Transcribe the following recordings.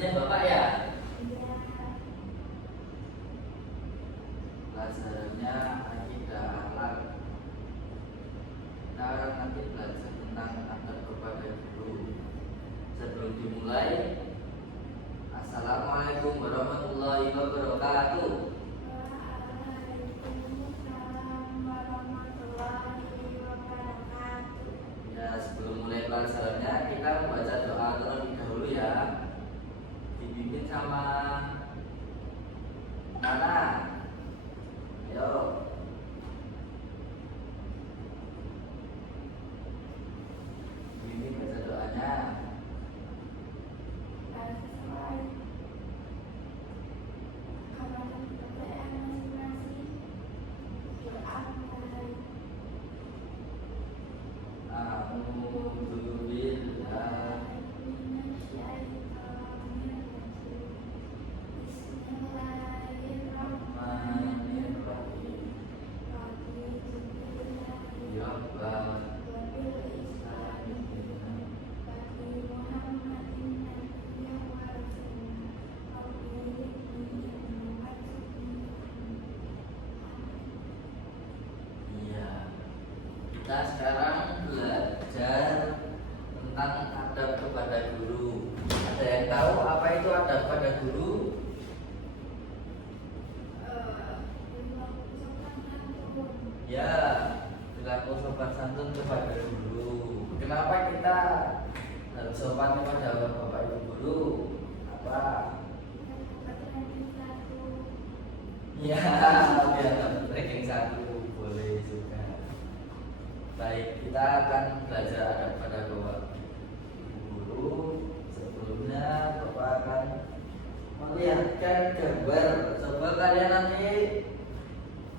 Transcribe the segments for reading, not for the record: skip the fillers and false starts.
Bener Bapak ya? Iya. Pelajarannya akidah akhlak. Kita nanti belajar tentang adab kepada guru. Sebelum dimulai, Assalamualaikum warahmatullahi wabarakatuh. Waalaikumsalam warahmatullahi wabarakatuh. Ya, sebelum mulai pelajarannya kita membaca doa terlebih dahulu ya. Dipimpin sama Nana. Ayo. Ini baca doanya. Sesuai kepada kepercayaan masing-masing. Doa mulai. A'udzu billahi Bismillahirrahmanirrahim. ya Rabbal Iya. Kita sekarang belajar tentang adab kepada guru. Ada yang tahu apa itu adab pada guru? Ya, berlaku sopan santun kepada guru. Kenapa kita harus sopan kepada bapak ibu guru? Apa? Ya, biar dapat ranking 1 boleh juga. Baik, kita akan belajar adab pada bapak ibu guru. Sebelumnya bapak akan melihatkan gambar. Coba kalian nanti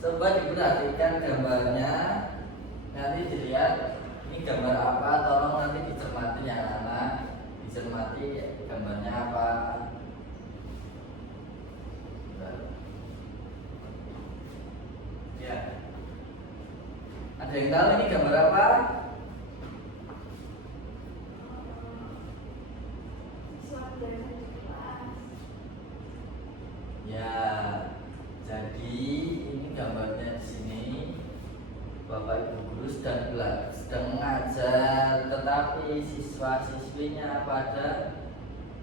coba diperhatikan gambarnya, nanti dilihat ini gambar apa, tolong nanti dicermati ya anak, dicermati gambarnya apa. Ya, ada yang tahu ini gambar apa? Ya, jadi ini gambarnya di sini. Bapak ibu guru sedang mengajar, tetapi siswa-siswinya pada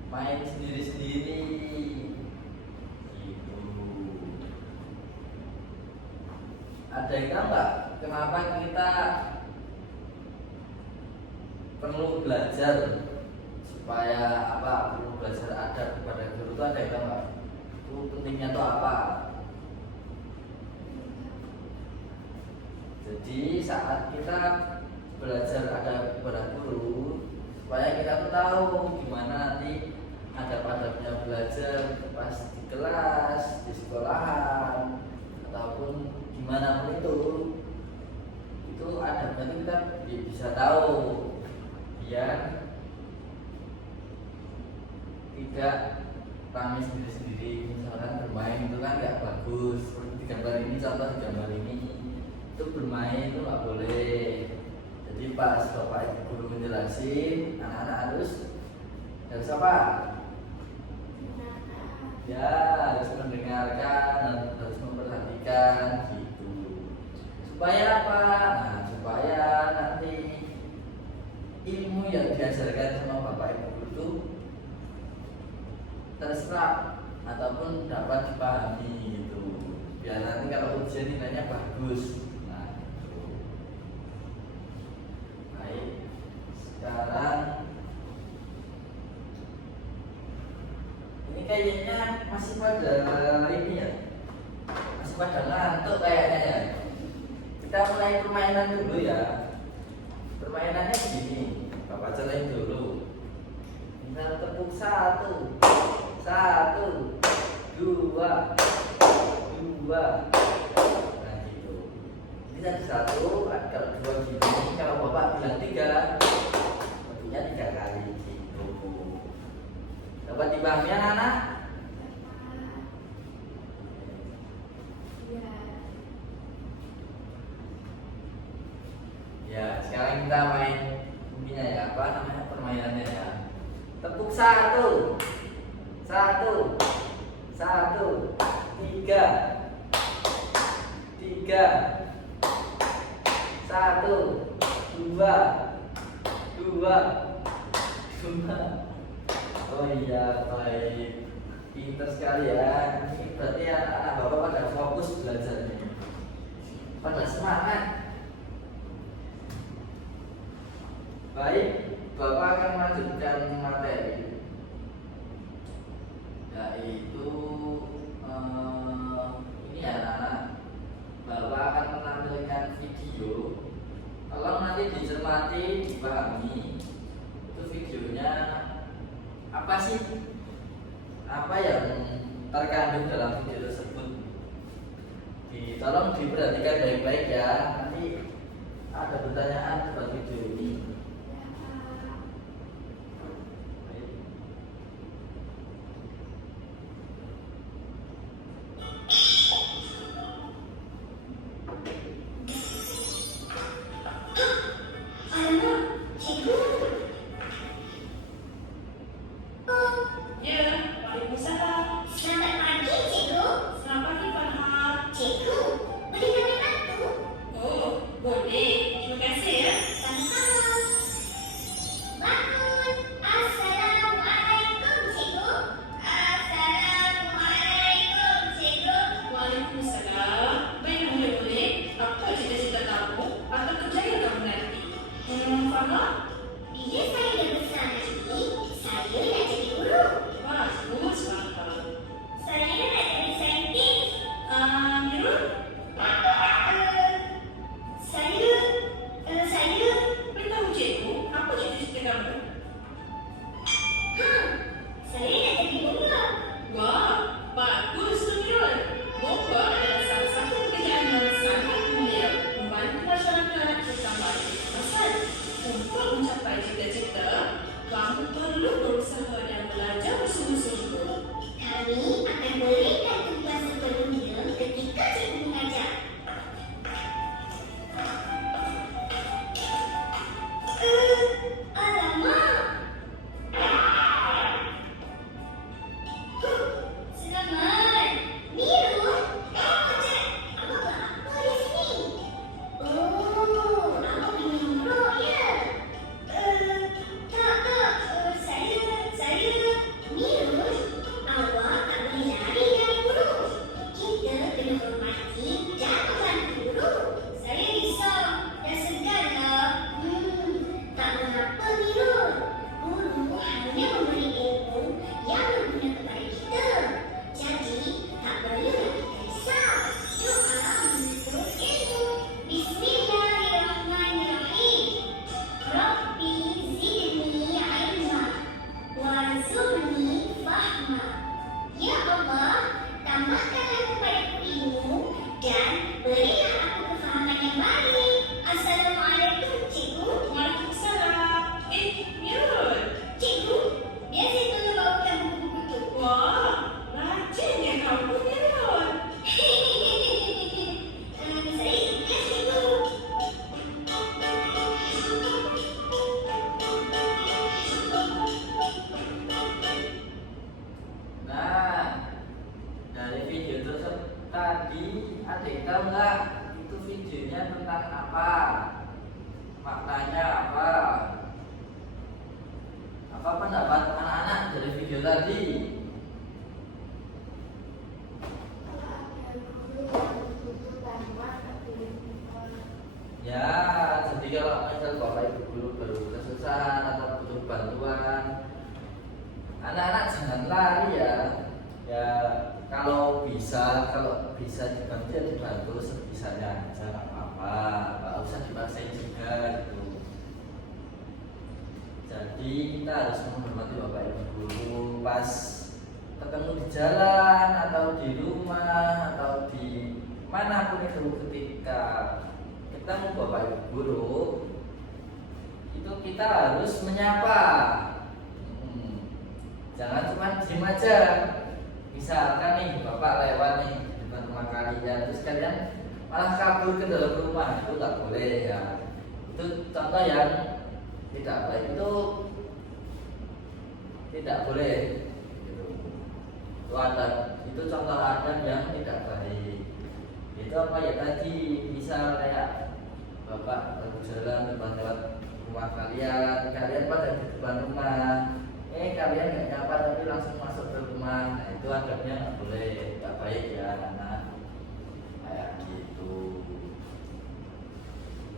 main sendiri-sendiri. Gitu. Ada yang tahu nggak kenapa kita perlu belajar supaya apa? Perlu belajar adab kepada guru itu ada yang tahu nggak? Itu pentingnya itu apa? Jadi saat kita belajar adab kepada guru, supaya kita tuh tahu gimana nanti adab-adabnya belajar pas di kelas, di sekolahan, ataupun gimana pun itu adabnya itu kita bisa tahu, biar tidak rame sendiri-sendiri. Misalkan bermain itu kan nggak bagus. Seperti di gambar ini, contoh di gambar ini itu bermain itu nggak boleh. Jadi pas bapak ibu guru menjelasin, anak-anak harus apa? Ya, harus mendengarkan, harus memperhatikan gitu. Supaya apa? Nah, supaya nanti ilmu yang diajarkan sama bapak ibu guru itu terserap ataupun dapat dipahami gitu. Biar nanti kalau ujian nilainya bagus. Sekarang ini kayaknya masih pada ini ya, masih pada ngantuk kayaknya ya. Kita mulai permainan dulu ya. Permainannya begini, bapak cobain dulu. Kita tepuk 1, 1, 2, 2. Nah gitu. Ini satu, kalau 2 gini, kalau bapak bilang 3, tentunya 3 kali gitu. Dapat dipahami anak-anak? Ya, sekarang kita main ininya ya, apa namanya permainannya ya. Tepuk 1, Satu, tiga, tiga, satu, dua, dua, dua. Oh iya, baik, pintar sekali ya. Ini berarti anak bapak pada fokus belajarnya, pada semangat. Baik, bapak akan melanjutkan materi, yaitu ini ya anak-anak, bapak akan menampilkan video. Tolong nanti dicermati, dipahami itu videonya apa sih, apa yang terkandung dalam video tersebut. Tolong diperhatikan baik-baik ya, nanti ada pertanyaan buat video ini. Kalau bisa dibantu ya dibantu sebisanya aja, nggak apa-apa, nggak usah dipaksain juga gitu. Jadi kita harus menghormati bapak ibu guru pas ketemu di jalan atau di rumah atau di manapun itu, ketika ketemu bapak ibu guru itu kita harus menyapa. Jangan cuma diem aja. Misalkan nih bapak lewat nih di depan rumah kalian, terus kalian malah kabur ke dalam rumah, itu nggak boleh ya. Itu contoh yang tidak baik, itu tidak boleh gitu. Itu contoh adab yang tidak baik. Itu apa ya tadi, misal kayak bapak berjalan lewat rumah kalian pada di depan rumah, kalian nggak nyapa tapi langsung masuk ke rumah. Nah itu adabnya nggak boleh, nggak baik ya anak, kayak gitu.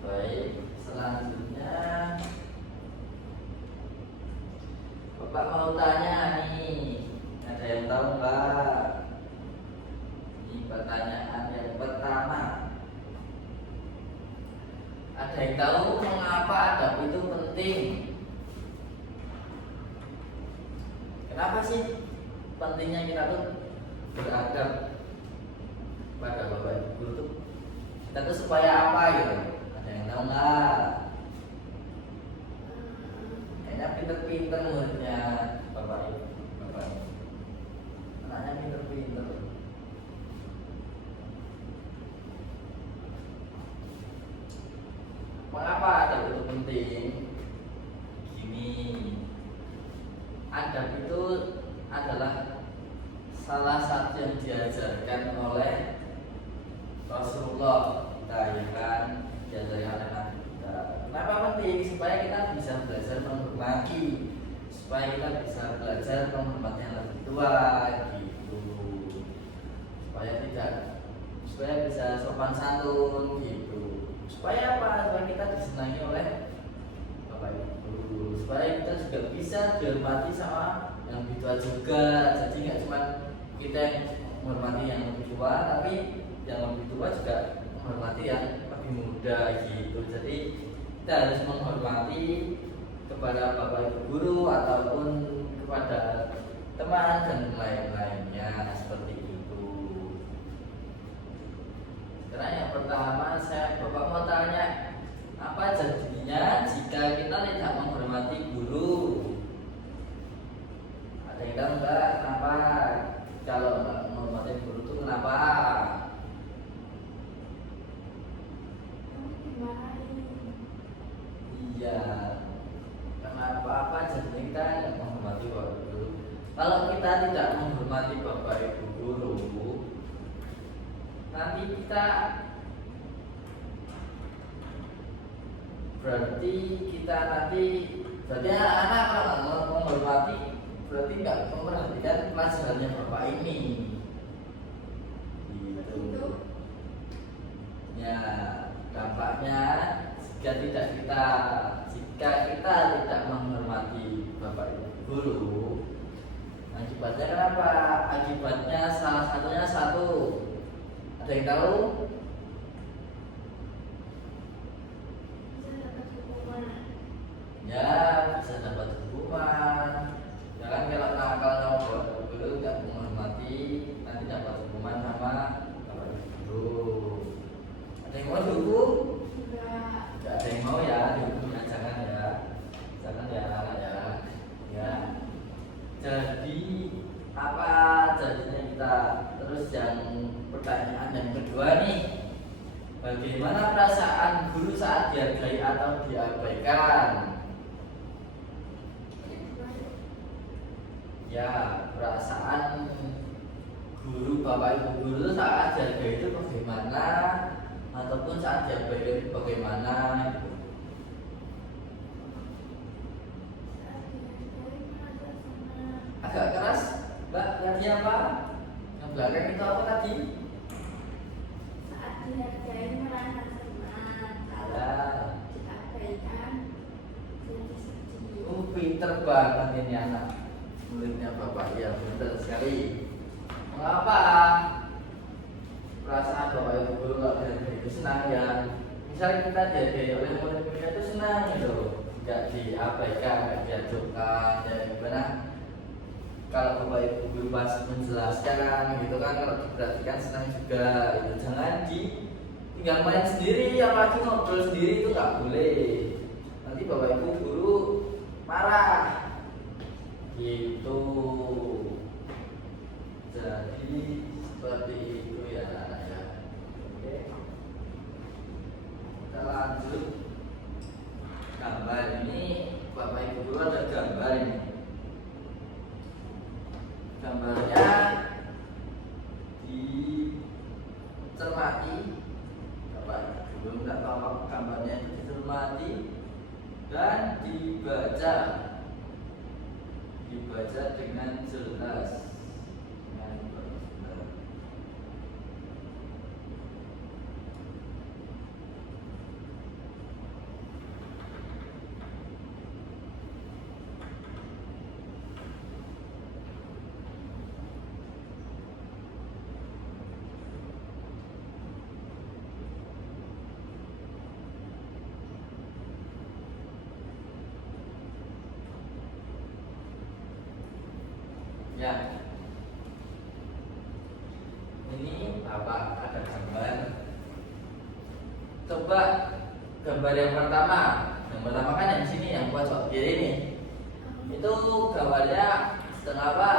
Baik, selanjutnya bapak mau tanya nih, ada yang tahu nggak? Ini pertanyaan yang pertama. Ada yang tahu mengapa adab itu penting? Kenapa sih pentingnya kita tuh beradab pada bapak ibu guru tuh? Kita tuh supaya apa gitu? Ada yang tahu nggak? Kayaknya pinter-pinter muridnya bapak ibu. Anaknya pinter-pinter. Mengapa adab itu penting? Gini, adab itu adalah salah satu yang diajarkan oleh Rasulullah kita, ya kan, diajarkan oleh Nabi kita. Kenapa penting? Supaya kita bisa belajar menghormati, supaya kita bisa belajar menghormati yang lebih tua, gitu. Supaya bisa sopan santun, gitu. Supaya apa? Supaya kita disenangi oleh bapak ibu, supaya kita juga bisa dihormati sama yang lebih tua juga. Jadi nggak cuma kita yang menghormati yang lebih tua, tapi yang lebih tua juga menghormati yang lebih muda, gitu. Jadi kita harus menghormati kepada bapak ibu guru ataupun kepada teman dan lain-lainnya, seperti itu. Sekarang yang pertama, bapak mau tanya, apa jadinya jika kita tidak menghormati guru? Ada yang tahu nggak kenapa? Kalau nggak menghormati guru itu kenapa? Iya, kenapa? Apa jadinya kita tidak menghormati bapak guru? Kalau kita tidak menghormati bapak ibu guru, nanti kita berarti anak-anak kalau nggak menghormati berarti nggak memperhatikan pelajarannya bapak ini, gitu. Ya, dampaknya jika kita tidak menghormati bapak ibu guru, akibatnya kenapa? Akibatnya salah satunya satu. Ada yang tahu? Ya, bisa dapat hukuman. Jangan kalau nakal sama bapak guru tidak menghormati, nanti dapat hukuman sama bapak guru. Ada yang mau dihukum? Tidak ada yang mau ya dihukum ya, jangan ya, anak ya. Ya. Jadi apa jadinya kita? Terus yang pertanyaan yang kedua nih, bagaimana perasaan guru saat dihargai atau diabaikan? Ya, perasaan guru, bapak ibu guru saat dihargai itu bagaimana, ataupun saat diabaikan itu bagaimana? Agak keras, Mbak. Tadi apa? Yang belakang itu apa tadi? Saat dihargai merasa senang, kalau diabaikan jadi sedih. Pinter banget ini anak muridnya bapak, ya pinter sekali. Mengapa perasaan bapak ibu guru kalau dihargai itu senang ya? Misalnya kita dihargai oleh murid kita itu senang gitu, nggak diabaikan, nggak diajukan, ya gimana? Kalau bapak ibu guru pas menjelaskan gitu kan, kalau diperhatikan senang juga gitu. Jangan tinggal main sendiri, apalagi ngobrol sendiri, itu nggak boleh. Nanti bapak ibu guru marah gitu. Jadi seperti itu ya anak ya. Oke, kita lanjut. Gambar ini bapak ibu guru ada gambar ini. Gambarnya Ini Bapak ada gambar. Coba gambar yang pertama. Yang pertama kan yang sini yang pojok kiri ini. Itu gambarnya sedang apa?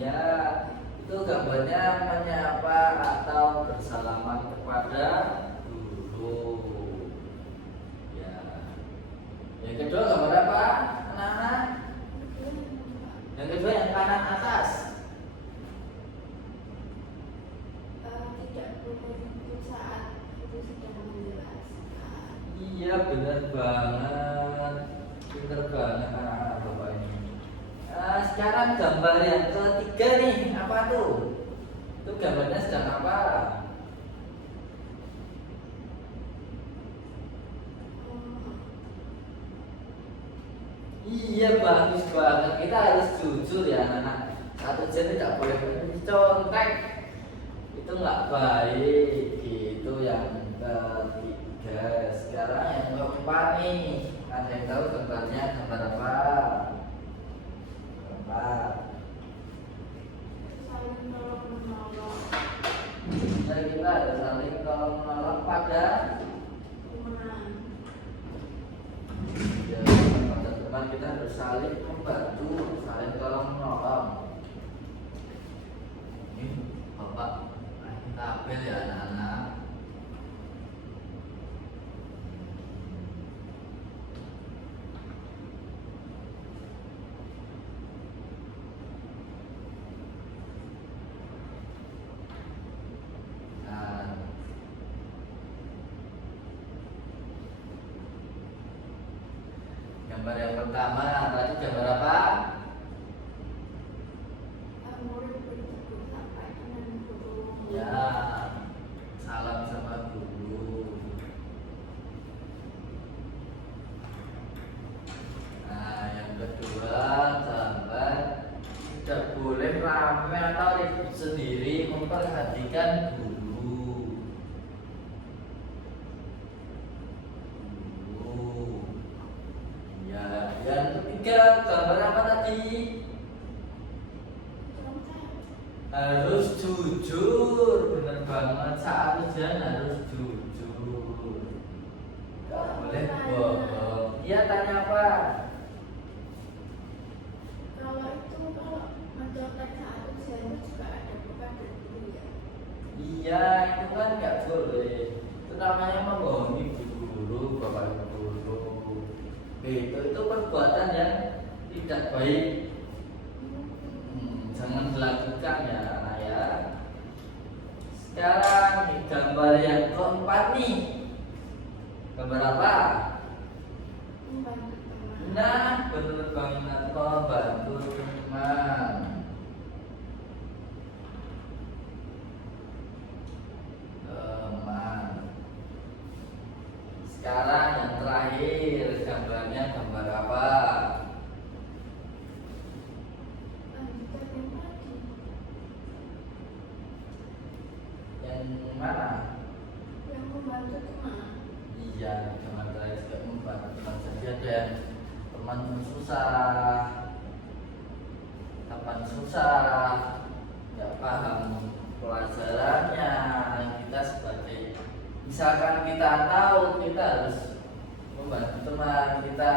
Ya, itu gambarnya menyapa atau bersalaman kepada guru. Ya. Yang kedua gambar apa? Anak-anak. Yang kedua yang kanan atas. Tidak begitu saat itu sedang menjelaskan. Iya benar banget, pinter banget anak-anak bapak ini. Sekarang gambar yang ketiga nih, apa tuh? Itu gambarnya sedang apa? Iya bagus banget, kita harus jujur ya anak-anak. Satu jam tidak boleh mencontek, itu nggak baik. Gitu yang ketiga. Sekarang yang keempat nih, ada yang tahu gambarnya gambar apa? Gambar. Saling tolong menolong. Jadi kita harus saling tolong menolong pada Teman. ya, pada teman, kita harus saling membantu, saling tolong menolong. Ini bapak tabel ya anak-anak. Nah, gambar yang pertama tadi gambar apa? Murid bertegur sampai dengan guru. Ya, salam sama guru. Nah, yang kedua gambar tidak boleh rame atau ribut sendiri, memperhatikan guru. Guru. Ya, yang ketiga gambar apa tadi? Harus jujur, bener banget, saat ujian harus jujur, gak boleh bohong. Iya, tanya apa? Kalau mencontek saat ujian itu juga ada beban dari guru ya. Iya, itu kan gak boleh, itu namanya membohongi guru, bapak guru. Itu perbuatan yang tidak baik. Jangan dilakukan ya anak ya. Sekarang nih, gambar yang keempat nih. Gambar apa? Membantu teman. Nah, bener banget, membantu teman. Teman. Sekarang yang terakhir, gambarnya gambar apa? Lanjutkan yang tadi. Yang mana? Yang membantu teman. Iya, jangan terakhir juga membantu teman. Jadi ada yang teman susah, kapan susah, nggak paham pelajarannya. Kita sebagai, misalkan kita tahu, kita harus membantu teman kita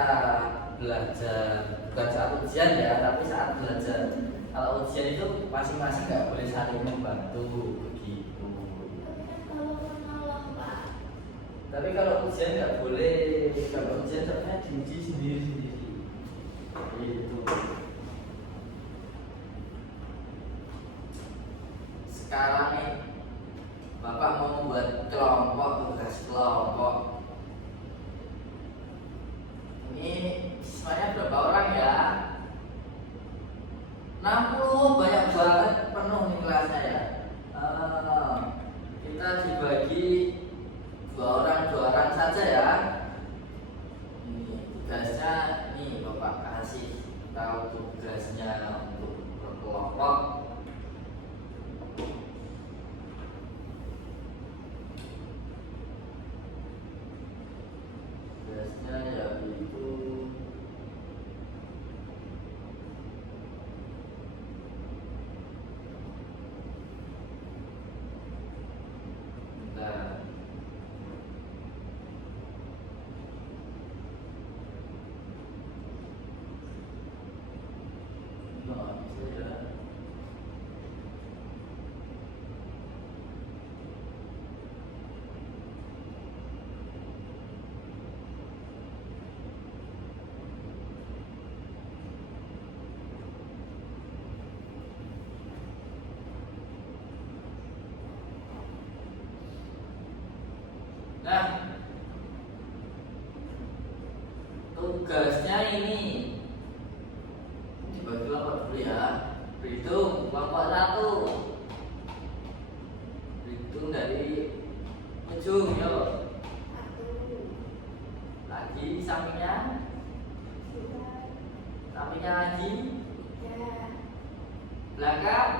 belajar, bukan saat ujian ya, tapi saat belajar. Kalau ujian itu masing-masing nggak boleh saling membantu begitu. Tapi kan kalau menolong Pak. Tapi kalau ujian nggak boleh, kalau ujian sebenarnya diuji sendiri-sendiri. Itu. Sekarang nih, Bapak mau membuat kelompok, tugas kelompok. Ini siswanya berapa orang ya? 60, banyak banget, penuh nih kelasnya ya. Kita dibagi dua orang saja ya. Ini tugasnya, nih Bapak kasih tahu tugasnya untuk berkelompok. Tugasnya yaitu Nah, tugasnya ini dibagi kelompok dulu ya. Berhitung kelompok 1. Berhitung dari ujung yuk. 1, Lagi sampingnya, 2, sampingnya lagi, 3, belakang.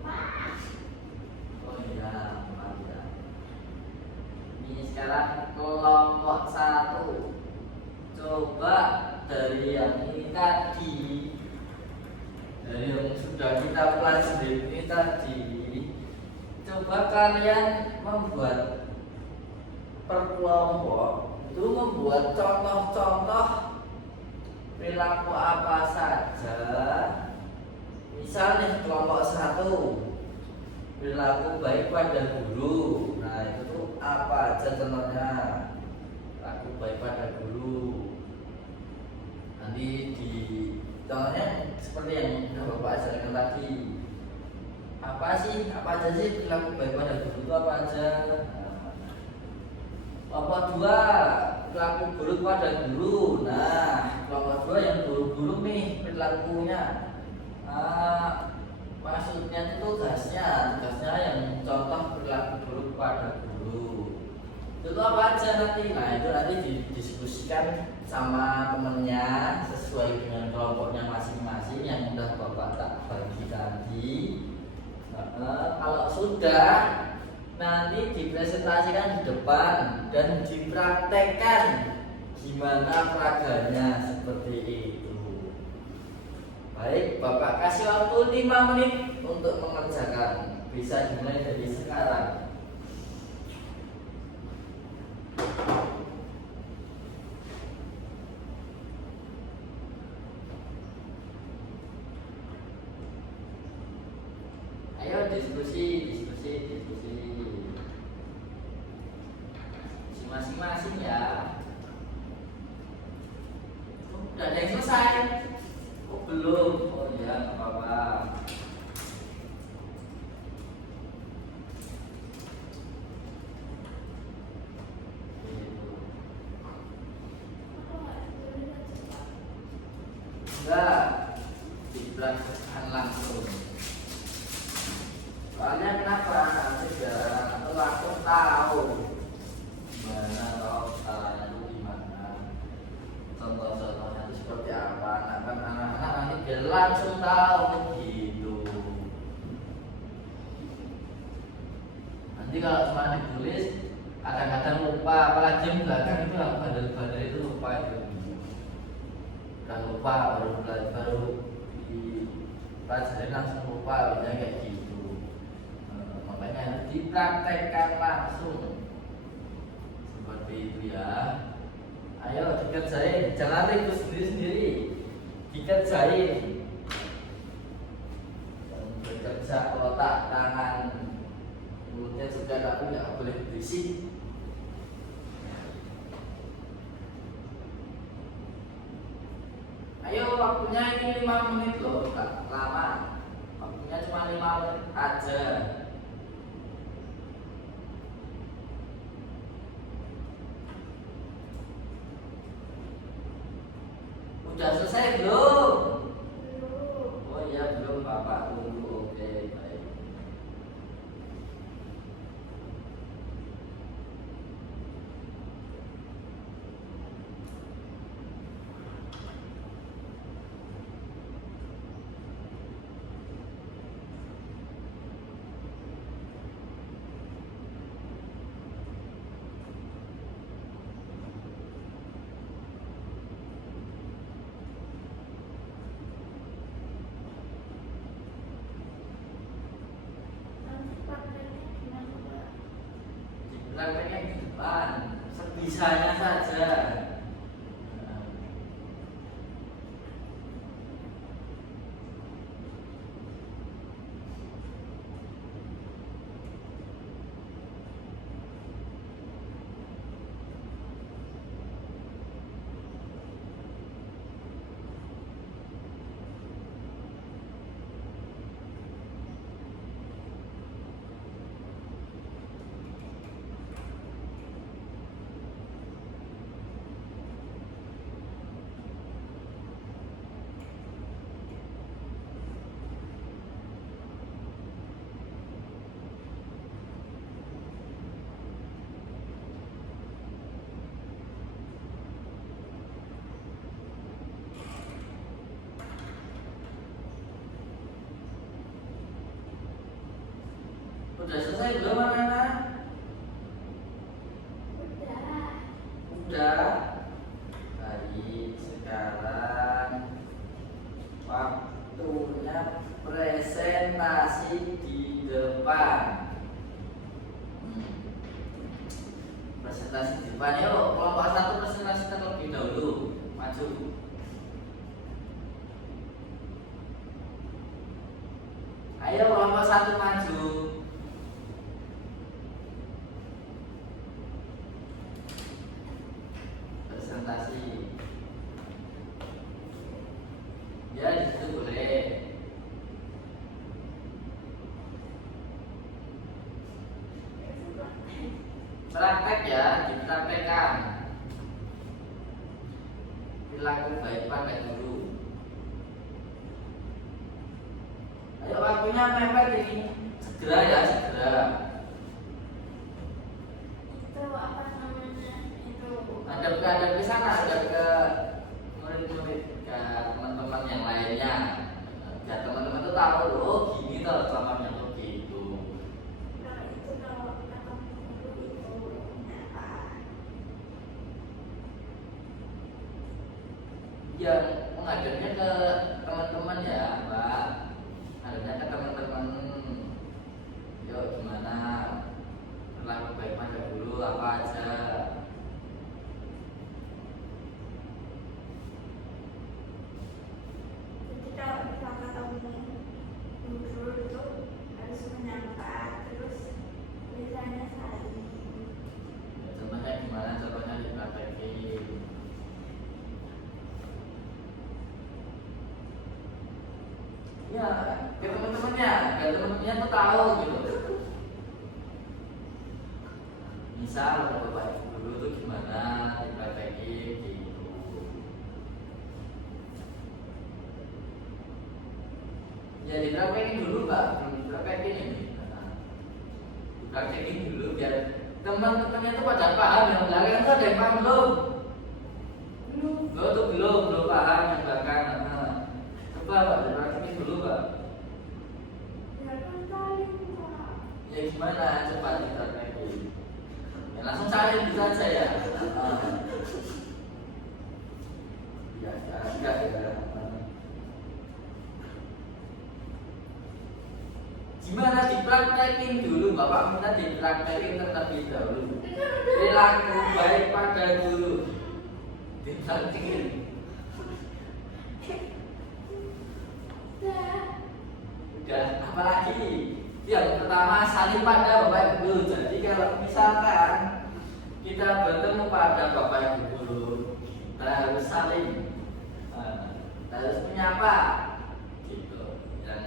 4. Oh iya, 4 ya. Ini sekarang kelompok 1. Coba dari yang ini tadi, dari yang sudah kita pelajari ini tadi, coba kalian membuat per kelompok itu membuat contoh-contoh perilaku apa saja. Misalnya kelompok 1, perilaku baik pada guru. Nah itu tuh apa aja contohnya? Perilaku baik pada guru. Nanti di contohnya seperti yang sudah Bapak ajarkan tadi. Apa aja sih perilaku baik pada guru itu apa aja? Kelompok 2, perilaku buruk pada guru. Nah, kelompok 2 yang buruk-buruk nih perilakunya. Maksudnya itu tugasnya yang contoh perilaku buruk pada guru. Itu apa aja nanti? Nah itu nanti didiskusikan sama temennya sesuai dengan kelompoknya masing-masing yang udah Bapak tak bagi tadi. Kalau sudah, nanti dipresentasikan di depan dan dipraktekkan gimana peraganya seperti itu. Baik, Bapak kasih waktu 5 menit untuk mengerjakan. Bisa dimulai dari sekarang. Ayo diskusi masing-masing ya. Udah ada yang selesai? Oh belum? Oh ya, nggak apa-apa. Enggak, dipraktekkan langsung. Soalnya kenapa? Nanti biar langsung tahu gimana kalau caranya itu gimana, contoh-contohnya itu seperti apa. Nah kan anak-anak nanti biar langsung tahu gitu. Nanti kalau cuma ditulis kadang-kadang lupa, apalagi yang belakang itu bandel-bandel itu lupa itu. Udah lupa baru dipelajari langsung lupa, biasanya kayak gitu. Makanya harus dipraktekkan langsung seperti itu ya. Ayo dikerjain, jangan ribut sendiri-sendiri, dikerjain. Bekerja otak, tangan, mulutnya juga, tapi nggak boleh berisik. Ayo waktunya ini 5 menit loh, nggak lama. Waktunya cuma 5 menit aja. Udah selesai belum? Belum. Oh iya belum, Bapak tunggu. Oke, baik. Nanti prakteknya gimana, Pak? Diprakteknya di depan, sebisanya saja. Udah selesai belum anak-anak? Udah. Udah. Baik, sekarang waktunya presentasi di depan. Presentasi di depan yuk. Kelompok 1 presentasi terlebih dahulu. Maju. Ayo kelompok 1 maju. Presentasi. Ya, di situ boleh. Praktek ya, dipraktekkan. Perilaku baik pada guru. Ayo waktunya mepet ini. Segera ya, segera. Itu apa namanya? Itu Ada ke sana, ada ke murid-murid, ke teman-teman yang lainnya. Ya teman-teman tuh tahu, oh gini tuh selama tuh gitu. kalau kata guru itu apa? Yang mengajarnya ke teman-teman ya, Mbak. Mengajarnya ke teman-teman. Yuk gimana? Perilaku baik pada guru apa aja? Jadi kalau kita ketemu guru itu harus menyapa, terus biasanya saling. Ya, contohnya gimana? Contohnya dipraktekin. Ya, ke teman-temannya, biar teman-temannya tuh tahu gitu. Misal bapak ibu dulu tuh gimana dipraktekin gitu. Ya dipraktekin dulu Mbak, belum dipraktekin ini. Dipraktekin dulu biar teman-temannya tuh pada paham. Yang belakang tuh ada yang paham belum? Belum paham yang belakang. Coba Mbak dipraktekin dulu Mbak. Ya kan saling Pak. Ya gimana? Coba dipraktekin. Ya, langsung cari bisa aja ya. Ya, enggak ya. Gimana dipraktekin dulu, Bapak minta dipraktekin terlebih dahulu. Perilaku baik pada guru. Dipraktekin. Udah, apalagi? Yang pertama saling pada Bapak Ibu guru. Jadi kalau misalkan kita bertemu pada Bapak Ibu guru, kita harus saling, kita harus menyapa, gitu. Yang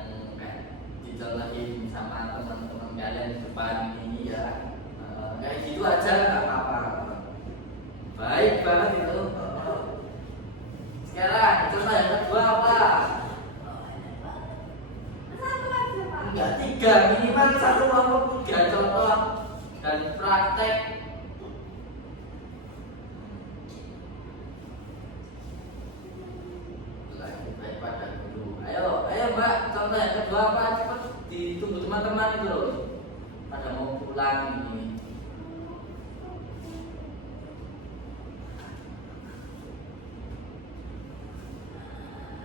dicontohin sama teman-teman kalian di depan ini ya, kayak gitu aja nggak apa-apa. Baik banget itu. Sekarang contoh yang kedua apa? Enggak, 3, minimal 1 kelompok 3 contoh dan praktek. Lagi baik pada guru. Ayo Mbak, contoh yang kedua apa? Cepat ditunggu teman-teman itu loh. Pada mau pulang ini.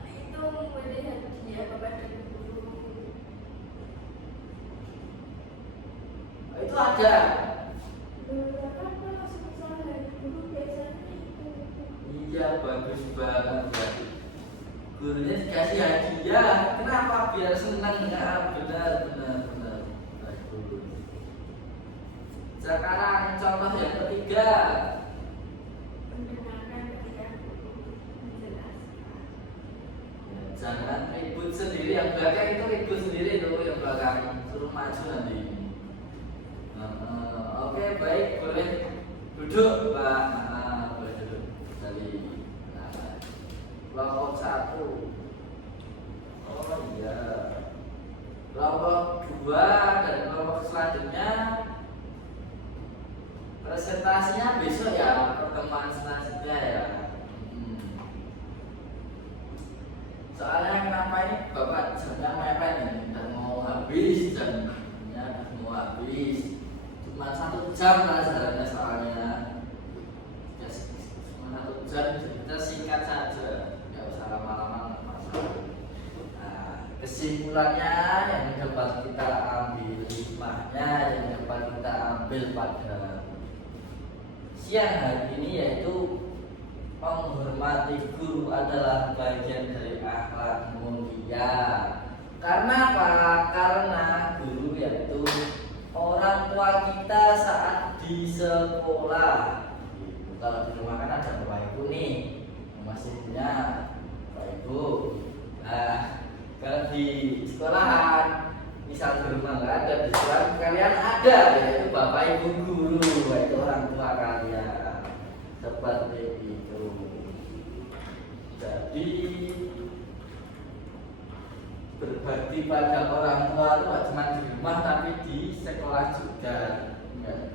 Itu melihat dia kepada guru. Itu ada. Beberapa kalau semisal dari guru biasanya itu. Iya bagus banget berarti. Gurunya dikasih hadiah. Kenapa? Biar senang ya. Benar. Bagus. Sekarang contoh yang ketiga. Mendengarkan ketika guru menjelaskan. Ya, jangan ribut sendiri. Yang belakang itu ribut sendiri tuh. Yang belakang suruh maju nanti. Oke baik, boleh duduk Pak. Boleh duduk dari kelompok 1. Oh iya. Kelompok 2 dan kelompok selanjutnya presentasinya besok ya, pertemuan selanjutnya ya. Soalnya kenapa ini Bapak jamnya mepet ini, dan mau habis jamnya. mau habis, cuma 1 jam pelajarannya soalnya. Ya, cuma 1 jam, kita singkat saja, nggak usah lama-lama masalah. Nah, kesimpulannya yang dapat kita ambil, hikmahnya yang dapat kita ambil pada siang hari ini yaitu menghormati guru adalah bagian dari akhlak mulia. Karena apa? Karena guru yaitu orang tua kita saat di sekolah. Kalau di rumah kan ada bapak ibu nih, masih punya bapak ibu. Nah, kalau di sekolahan, misal di rumah nggak ada, di sekolah kalian ada, yaitu bapak ibu guru, yaitu orang tua kalian. Seperti itu. Jadi berbakti pada orang tua itu tidak cuma di rumah tapi di sekolah juga. Ya.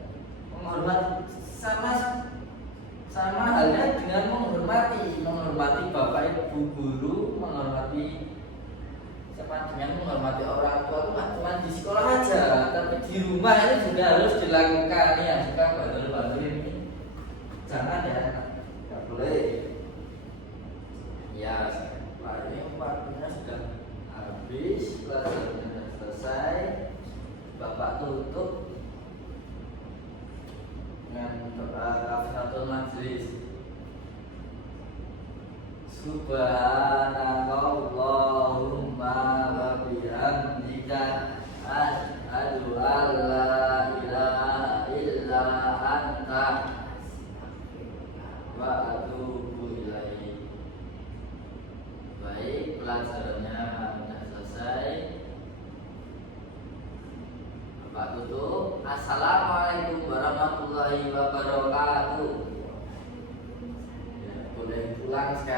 Menghormati sama halnya dengan menghormati bapak ibu guru, menghormati sama dengan menghormati orang tua itu tidak cuma di sekolah aja, tapi di rumah ini juga harus dilakukan. Ya, suka bandel-bandel ini jangan ya, nggak boleh. Ya, ini waktunya sudah habis, pelajarannya sudah selesai. Bapak tutup dengan doa kafaratul majlis. Subhanallahumma wa bihamdika asyhadu an la ilaha illa anta wa atubu ilaik. Baik, pelajarannya sudah selesai. Bapak tutup. Assalamualaikum warahmatullahi wabarakatuh. Ya, boleh pulang sekarang.